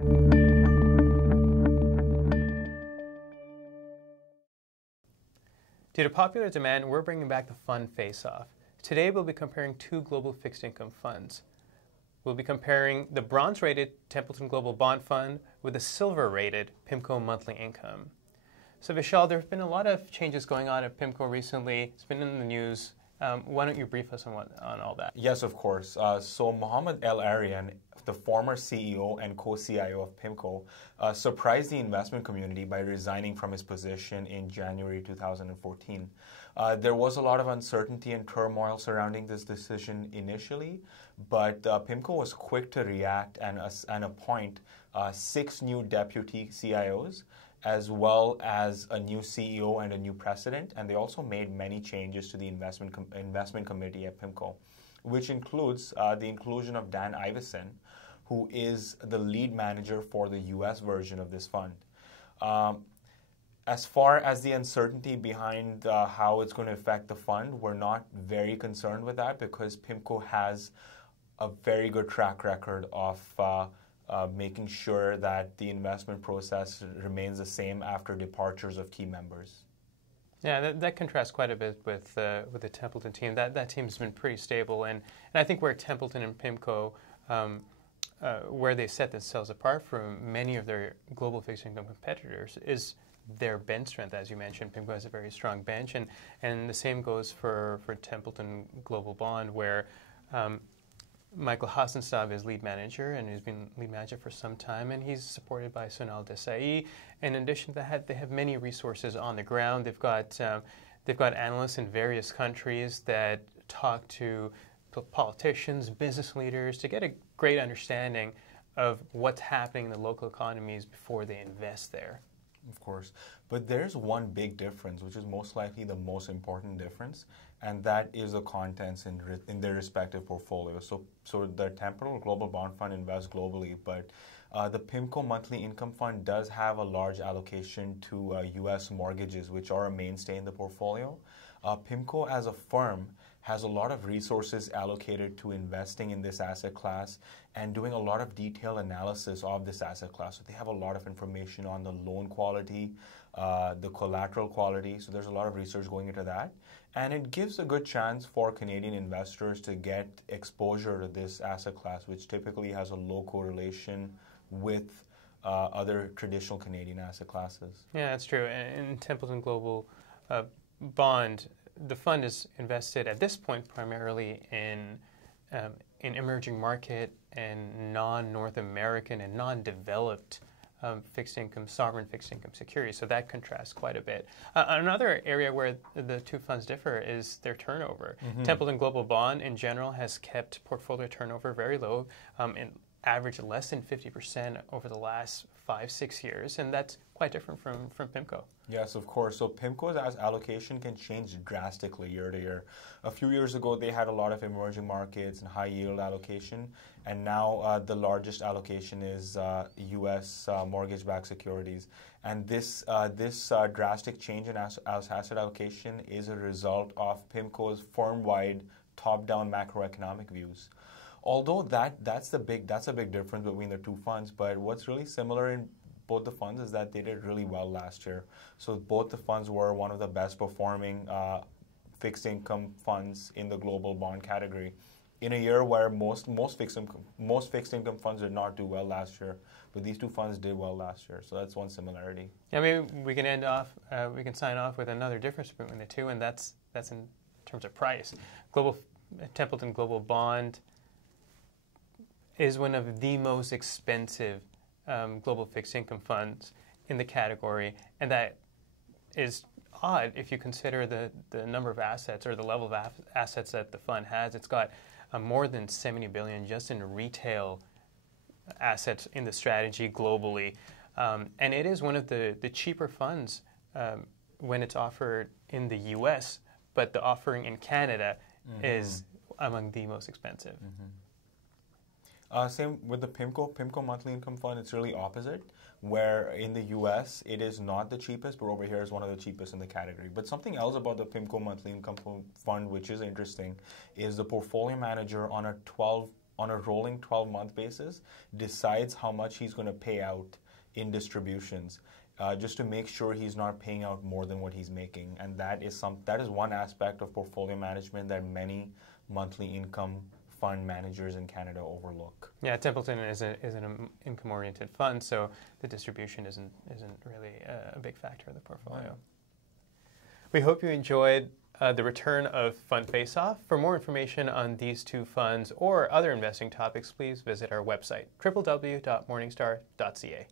Due to popular demand, we're bringing back the fund face-off. Today we'll be comparing two global fixed income funds. We'll be comparing the bronze-rated Templeton Global Bond Fund with the silver-rated PIMCO Monthly Income. So Vishal, there have been a lot of changes going on at PIMCO recently. It's been in the news. Why don't you brief us on all that? Yes, of course. So Mohammed El Arian, the former CEO and co-CIO of PIMCO, surprised the investment community by resigning from his position in January 2014. There was a lot of uncertainty and turmoil surrounding this decision initially, but PIMCO was quick to react and appoint 6 new deputy CIOs, as well as a new CEO and a new president, and they also made many changes to the investment committee at PIMCO, which includes the inclusion of Dan Ivison, who is the lead manager for the U.S. version of this fund. As far as the uncertainty behind how it's going to affect the fund, we're not very concerned with that because PIMCO has a very good track record of making sure that the investment process remains the same after departures of key members. Yeah, that contrasts quite a bit with the Templeton team. That team's been pretty stable, and I think where Templeton and PIMCO, where they set themselves apart from many of their global fixed income competitors, is their bench strength. As you mentioned, PIMCO has a very strong bench, and the same goes for Templeton Global Bond, where Michael Hassanstab is lead manager, and he's been lead manager for some time, and he's supported by Sunal Desai. And in addition to that, they have many resources on the ground. They've got analysts in various countries that talk to politicians, business leaders, to get a great understanding of what's happening in the local economies before they invest there. Of course. But there's one big difference, which is most likely the most important difference, and that is the contents in their respective portfolios. So the Templeton Global Bond Fund invests globally, but the PIMCO Monthly Income Fund does have a large allocation to U.S. mortgages, which are a mainstay in the portfolio. PIMCO as a firm has a lot of resources allocated to investing in this asset class and doing a lot of detailed analysis of this asset class. So they have a lot of information on the loan quality, the collateral quality. So there's a lot of research going into that. And it gives a good chance for Canadian investors to get exposure to this asset class, which typically has a low correlation with other traditional Canadian asset classes. Yeah, that's true. In Templeton Global Bond, the fund is invested at this point primarily in emerging market and non-North American and non-developed fixed income, sovereign fixed income securities. So that contrasts quite a bit. Another area where the two funds differ is their turnover. Mm-hmm. Templeton Global Bond in general has kept portfolio turnover very low, and averaged less than 50% over the last 5-6 years, and that's quite different from PIMCO. Yes, of course. So PIMCO's allocation can change drastically year to year. A few years ago, they had a lot of emerging markets and high yield allocation, and now the largest allocation is U.S. mortgage-backed securities. And this drastic change in asset allocation is a result of PIMCO's firm-wide top-down macroeconomic views. Although that's a big difference between the two funds, but what's really similar in both the funds is that they did really well last year. So both the funds were one of the best performing fixed income funds in the global bond category, in a year where most fixed income funds did not do well last year, but these two funds did well last year. So that's one similarity. Yeah, maybe we can sign off with another difference between the two, and that's in terms of price. Templeton Global Bond is one of the most expensive global fixed income funds in the category, and that is odd if you consider the number of assets or the level of assets that the fund has. It's got more than $70 billion just in retail assets in the strategy globally, and it is one of the cheaper funds when it's offered in the U.S., but the offering in Canada is among the most expensive. Same with the PIMCO Monthly Income Fund. It's really opposite, where in the U.S. it is not the cheapest, but over here is one of the cheapest in the category. But something else about the PIMCO Monthly Income Fund which is interesting is the portfolio manager on on a rolling 12-month basis, decides how much he's going to pay out in distributions, just to make sure he's not paying out more than what he's making. And that is one aspect of portfolio management that many monthly income fund managers in Canada overlook. Yeah, Templeton is an income-oriented fund, so the distribution isn't really a big factor in the portfolio. Right. We hope you enjoyed the return of Fund Face-Off. For more information on these two funds or other investing topics, please visit our website, www.morningstar.ca.